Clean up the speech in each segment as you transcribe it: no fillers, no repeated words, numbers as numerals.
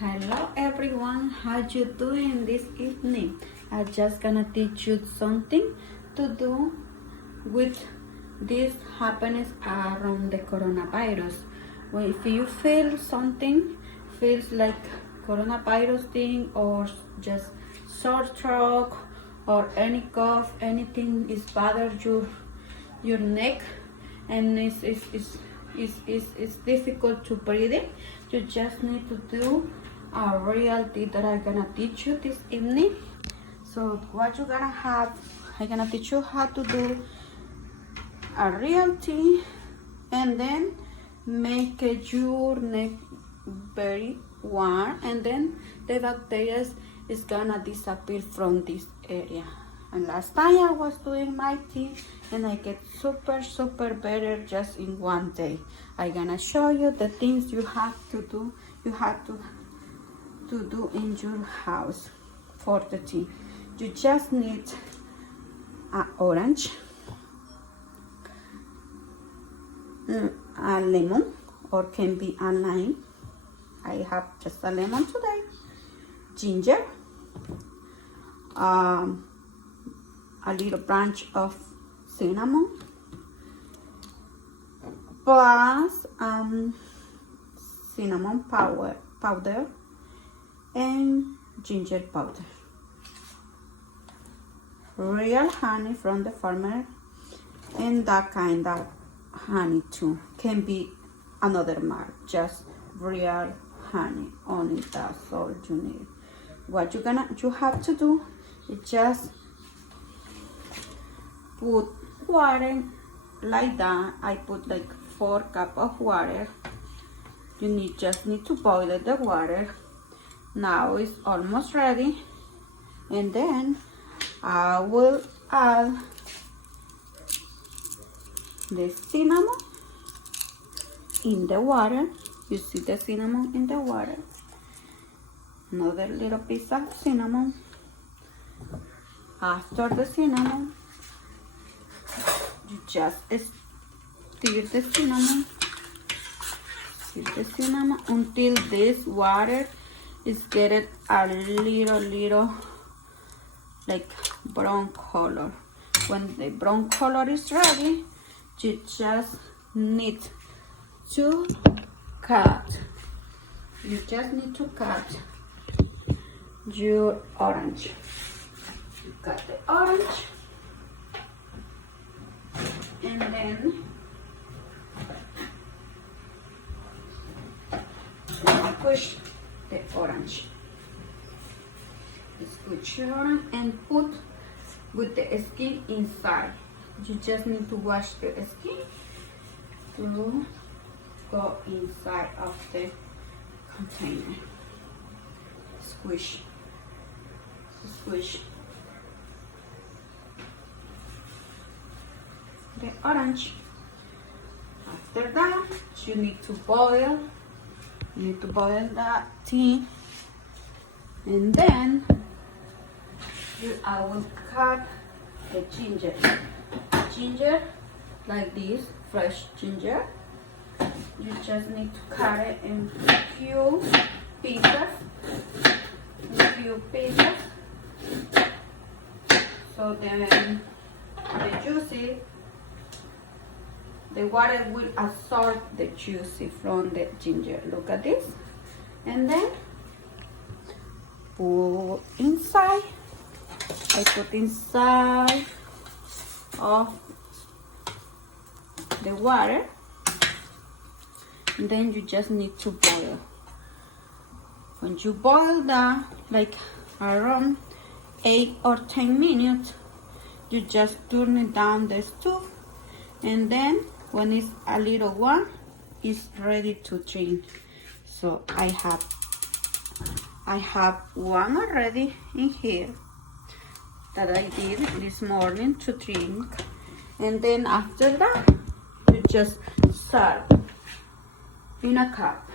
Hello everyone, how you doing this evening? I'm just gonna teach you something to do with this happiness around the coronavirus. Well, if you feel something feels like coronavirus thing or just sore throat or any cough, anything is bother your neck and it's difficult to breathe it, you just need to do a real thing that I'm gonna teach you this evening. So what you're gonna have, I'm gonna teach you how to do a real tea and then make your neck very warm, and then the bacteria is gonna disappear from this area. And last time I was doing my tea and I get super better just in one day. I'm gonna show you the things you have to do. You have to do in your house for the tea. You just need an orange, a lemon, or can be a lime. I have just a lemon today. Ginger, a little branch of cinnamon, plus cinnamon powder and ginger powder. Real honey from the farmer, and that kind of honey too. Can be another mark, just real honey. Only that's all you need. What you have to do is just put water like that. I put like 4 cups of water. You just need to boil the water. Now it's almost ready, and then I will add the cinnamon in the water. You see the cinnamon in the water. Another little piece of cinnamon. After the cinnamon, you just stir the cinnamon. Stir the cinnamon until this water is getting a little like brown color. When the brown color is ready, you just need to cut. You just need to cut your orange. You cut the orange, and then push the orange. Squish your orange and put with the skin inside. You just need to wash the skin to go inside of the container. Squish. The orange. After that, you need to boil. You need to boil that tea, and then I will cut the ginger. Ginger like this, fresh ginger. You just need to cut it in few pieces. So then the water will absorb the juicy from the ginger. Look at this. And then put inside. I put inside of the water. And then you just need to boil. When you boil that, like around 8 or 10 minutes, you just turn it down the stove, and then when it's a little warm, it's ready to drink. So I have one already in here that I did this morning to drink, and then after that you just serve in a cup.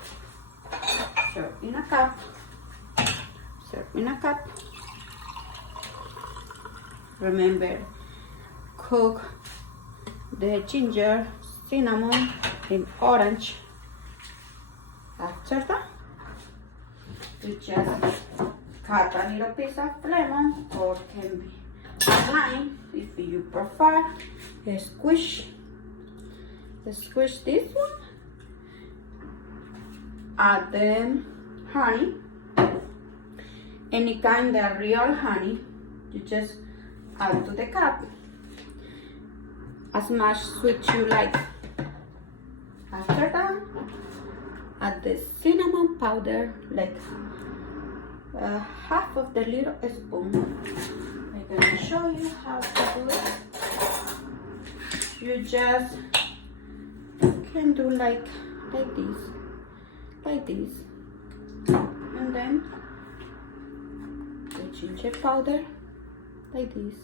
Serve in a cup. Serve in a cup. Remember, cook the ginger, cinnamon, and orange. After that, You just cut a little piece of lemon, or can be a lime if you prefer. Squish this one. Add the honey, any kind of real honey. You just add to the cup as much sweet you like. After that, add the cinnamon powder, like half of the little spoon. I'm gonna show you how to do it. You just can do like this, and then the ginger powder, like this.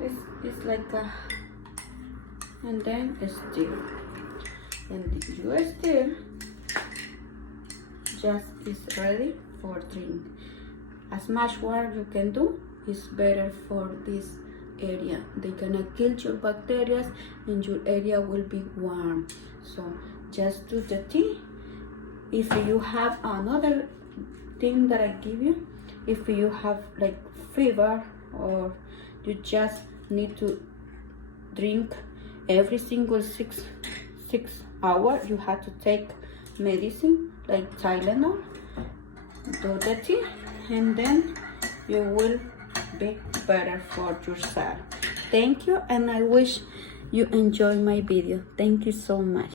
This is like a, and then stir, and you stir. Just is ready for drink. As much water you can do is better for this area. They're gonna kill your bacteria and your area will be warm. So just do the tea. If you have another thing that I give you, if you have like fever, or you just need to drink every single six hours, you have to take medicine like Tylenol. Do the tea, and then you will be better for yourself. Thank you, and I wish you enjoy my video. Thank you so much.